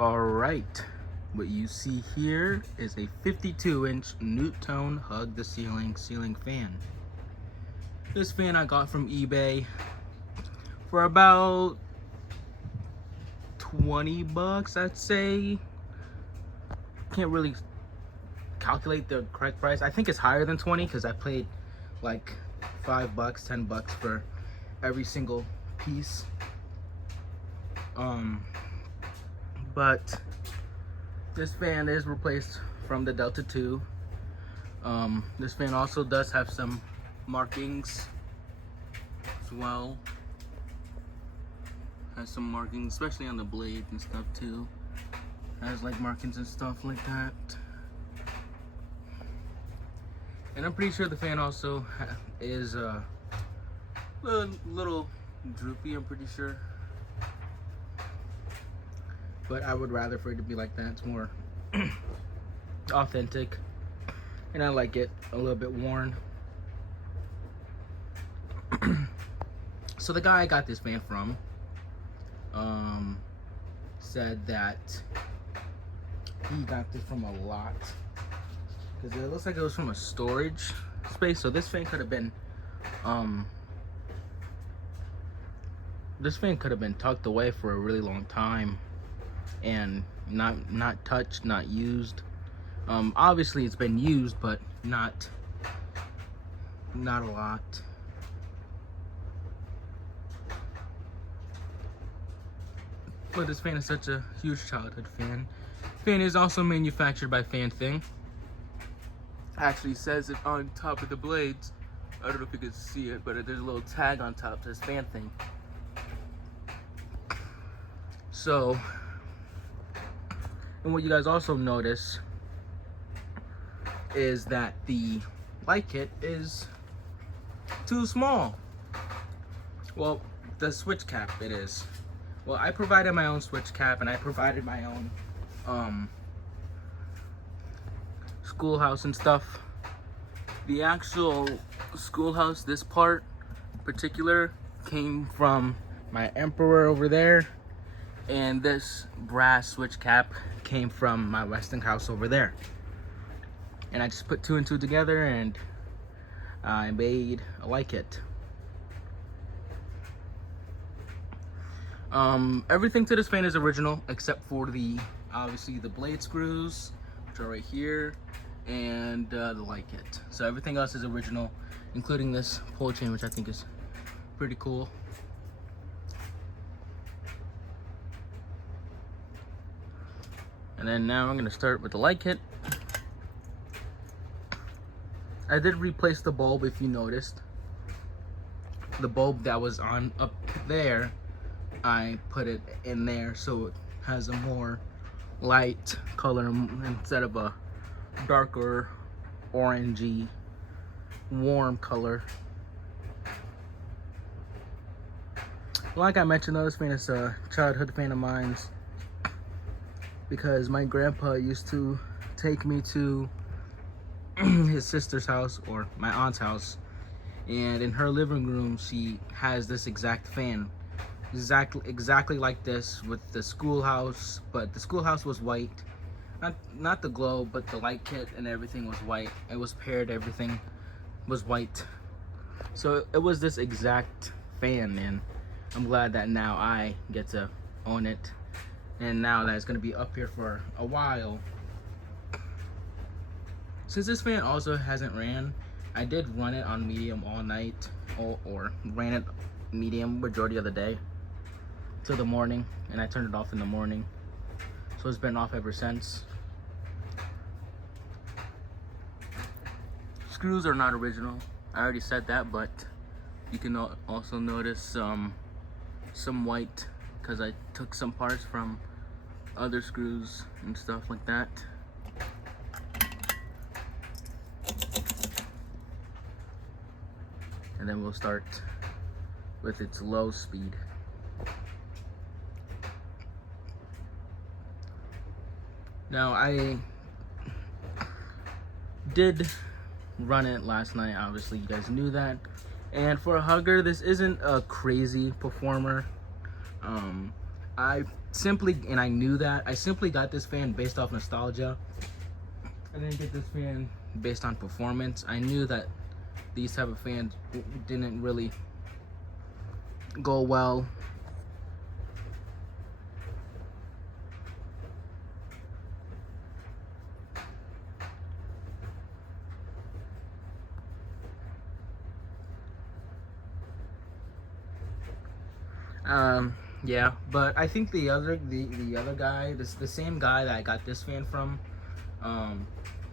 Alright, what you see here is a 52-inch NuTone Hug the Ceiling fan. This fan I got from eBay for about 20 bucks, I'd say. Can't really calculate the correct price. I think it's higher than 20 because I paid like 5 bucks, 10 bucks for every single piece. But this fan is replaced from the Delta 2. This fan also does have some markings as well. Has some markings, especially on the blade and stuff too. Has like markings and stuff like that. And I'm pretty sure the fan also is a little droopy, I'm pretty sure. But I would rather for it to be like that. It's more authentic. And I like it a little bit worn. So the guy I got this fan from said that he got this from a lot. Because it looks like it was from a storage space. So this fan could have been tucked away for a really long time and not touched, not used. Obviously it's been used, but not a lot. But this fan is such a huge childhood fan. Fan is also manufactured by Fan Thing. Actually says it on top of the blades. I don't know if you can see it, but there's a little tag on top that says Fan Thing. So, and what you guys also notice is that the light kit is too small. Well, the switch cap it is. Well, I provided my own switch cap and I provided my own schoolhouse and stuff. The actual schoolhouse, this part in particular, came from my Emperor over there. And this brass switch cap came from my Westinghouse over there. And I just put 2 and 2 together and I made a light kit. Everything to this fan is original except for obviously the blade screws, which are right here, and the light kit. So everything else is original, including this pull chain, which I think is pretty cool. And then now I'm gonna start with the light kit. I did replace the bulb, if you noticed. The bulb that was on up there, I put it in there so it has a more light color instead of a darker orangey warm color. Like I mentioned though, this fan is a childhood fan of mine because my grandpa used to take me to his sister's house or my aunt's house, and in her living room she has this exact fan, exactly like this, with the schoolhouse, but the schoolhouse was white, not the globe, but the light kit and everything was white. It was paired, everything was white. So it was this exact fan, and I'm glad that now I get to own it, and now that it's going to be up here for a while. Since this fan also hasn't ran, I did run it on medium all night, or ran it medium majority of the day till the morning, and I turned it off in the morning. So it's been off ever since. Screws are not original. I already said that, but you can also notice some white because I took some parts from other screws and stuff like that. And then we'll start with its low speed. Now I did run it last night, obviously you guys knew that. And for a hugger, this isn't a crazy performer. I knew that. I simply got this fan based off nostalgia. I didn't get this fan based on performance. I knew that these type of fans didn't really go well. Yeah, but I think the other guy, the same guy that I got this fan from,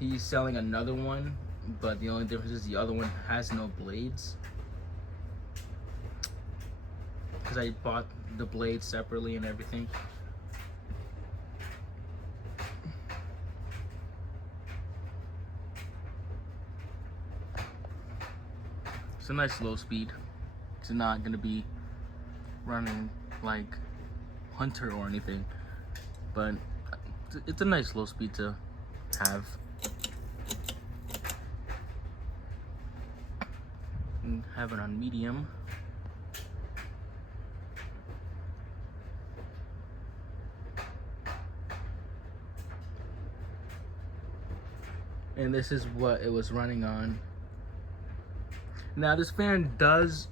he's selling another one, but the only difference is the other one has no blades. Because I bought the blades separately and everything. It's a nice low speed. It's not gonna be running like Hunter or anything, but it's a nice low speed to have. And have it on medium. And this is what it was running on. Now this fan does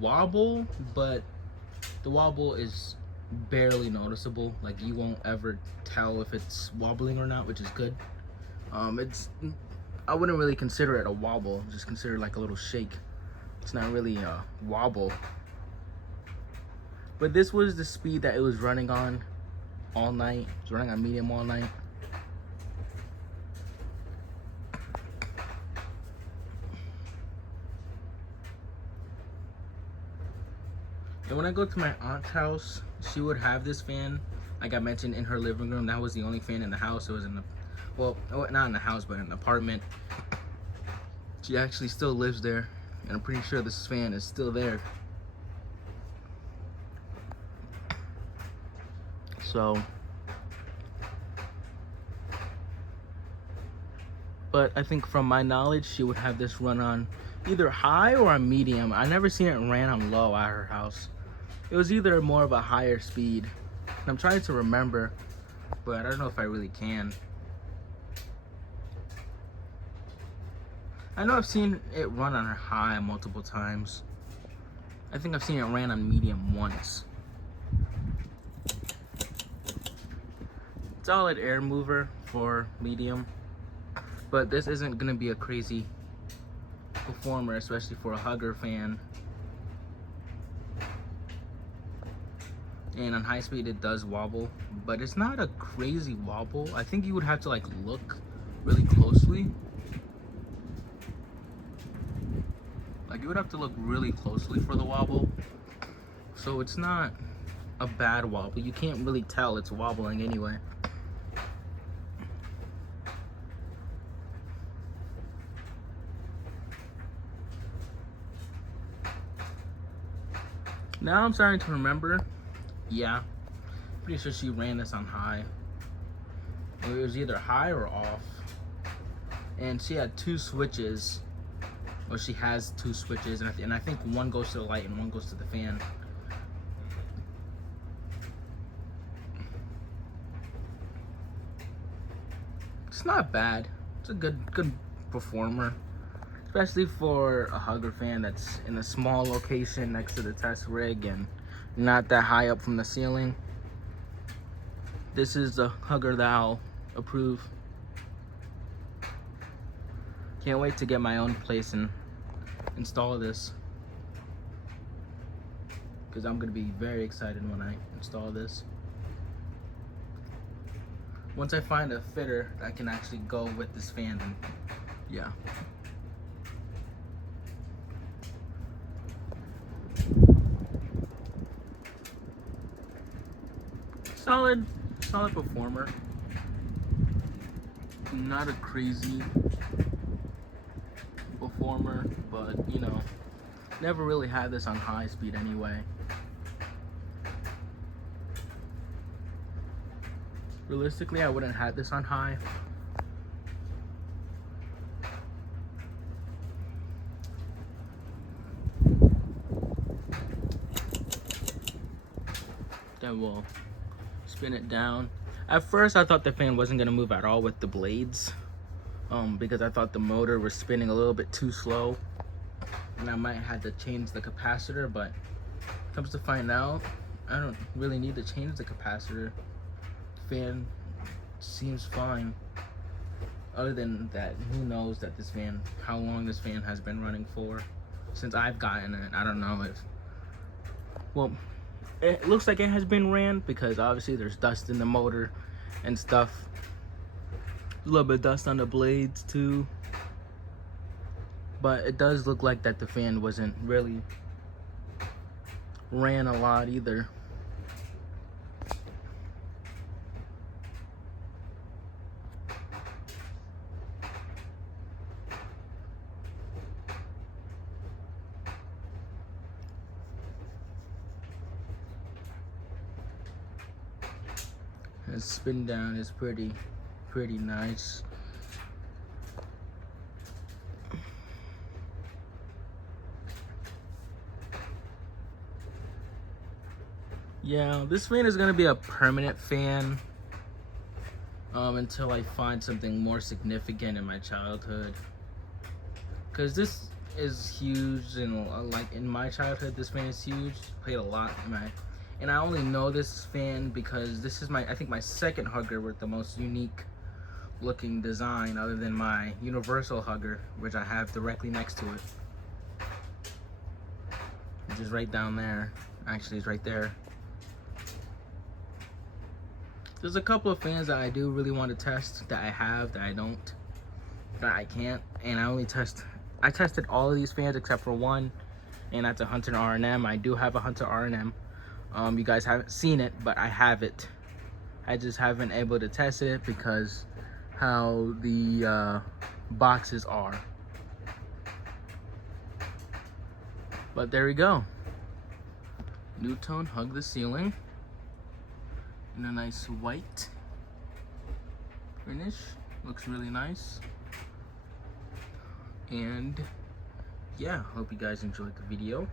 wobble, but the wobble is barely noticeable. Like, you won't ever tell if it's wobbling or not, which is good. I wouldn't really consider it a wobble, just consider it like a little shake. It's not really a wobble. But this was the speed that it was running on all night. It was running on medium all night. And when I go to my aunt's house, she would have this fan, like I mentioned, in her living room. That was the only fan in the house. It was in the, well, not in the house, but in an apartment. She actually still lives there, and I'm pretty sure this fan is still there. So, but I think from my knowledge, she would have this run on either high or on medium. I never seen it ran on low at her house. It was either more of a higher speed. And I'm trying to remember, but I don't know if I really can. I know I've seen it run on her high multiple times. I think I've seen it ran on medium once. Solid air mover for medium, but this isn't gonna be a crazy performer, especially for a hugger fan. And on high speed it does wobble, but it's not a crazy wobble. I think you would have to like look really closely. Like, you would have to look really closely for the wobble. So it's not a bad wobble. You can't really tell it's wobbling anyway. Now I'm starting to remember. Yeah, pretty sure she ran this on high. It was either high or off. And she had two switches. Or she has two switches, and I think one goes to the light and one goes to the fan. It's not bad. It's a good performer, especially for a hugger fan that's in a small location next to the test rig and not that high up from the ceiling. This is the hugger that I'll approve. Can't wait to get my own place and install this, because I'm gonna be very excited when I install this. Once I find a fitter that can actually go with this fan, then yeah. Solid performer. Not a crazy performer, but you know, never really had this on high speed anyway. Realistically, I wouldn't have this on high. Got will spin it down. At first I thought the fan wasn't gonna move at all with the blades, because I thought the motor was spinning a little bit too slow and I might have to change the capacitor, but comes to find out I don't really need to change the capacitor. The fan seems fine. Other than that, who knows that this fan, how long this fan has been running for since I've gotten it. I don't know if, well, it looks like it has been ran because obviously there's dust in the motor and stuff. A little bit of dust on the blades too. But it does look like that the fan wasn't really ran a lot either. The spin down is pretty nice. Yeah, this fan is gonna be a permanent fan until I find something more significant in my childhood. Cause this is huge, and like in my childhood, this fan is huge. Played a lot in my, and I only know this fan because this is I think my second hugger with the most unique looking design, other than my universal hugger, which I have directly next to it, which is right down there. Actually, it's right there. There's a couple of fans that I do really want to test that I have, that I don't, that I can't, and I tested all of these fans except for one, and that's a Hunter R&M. I do have a Hunter R&M. You guys haven't seen it, but I have it. I just haven't able to test it because how the boxes are. But there we go. NuTone Hug the Ceiling in a nice white finish. Looks really nice. And yeah, hope you guys enjoyed the video.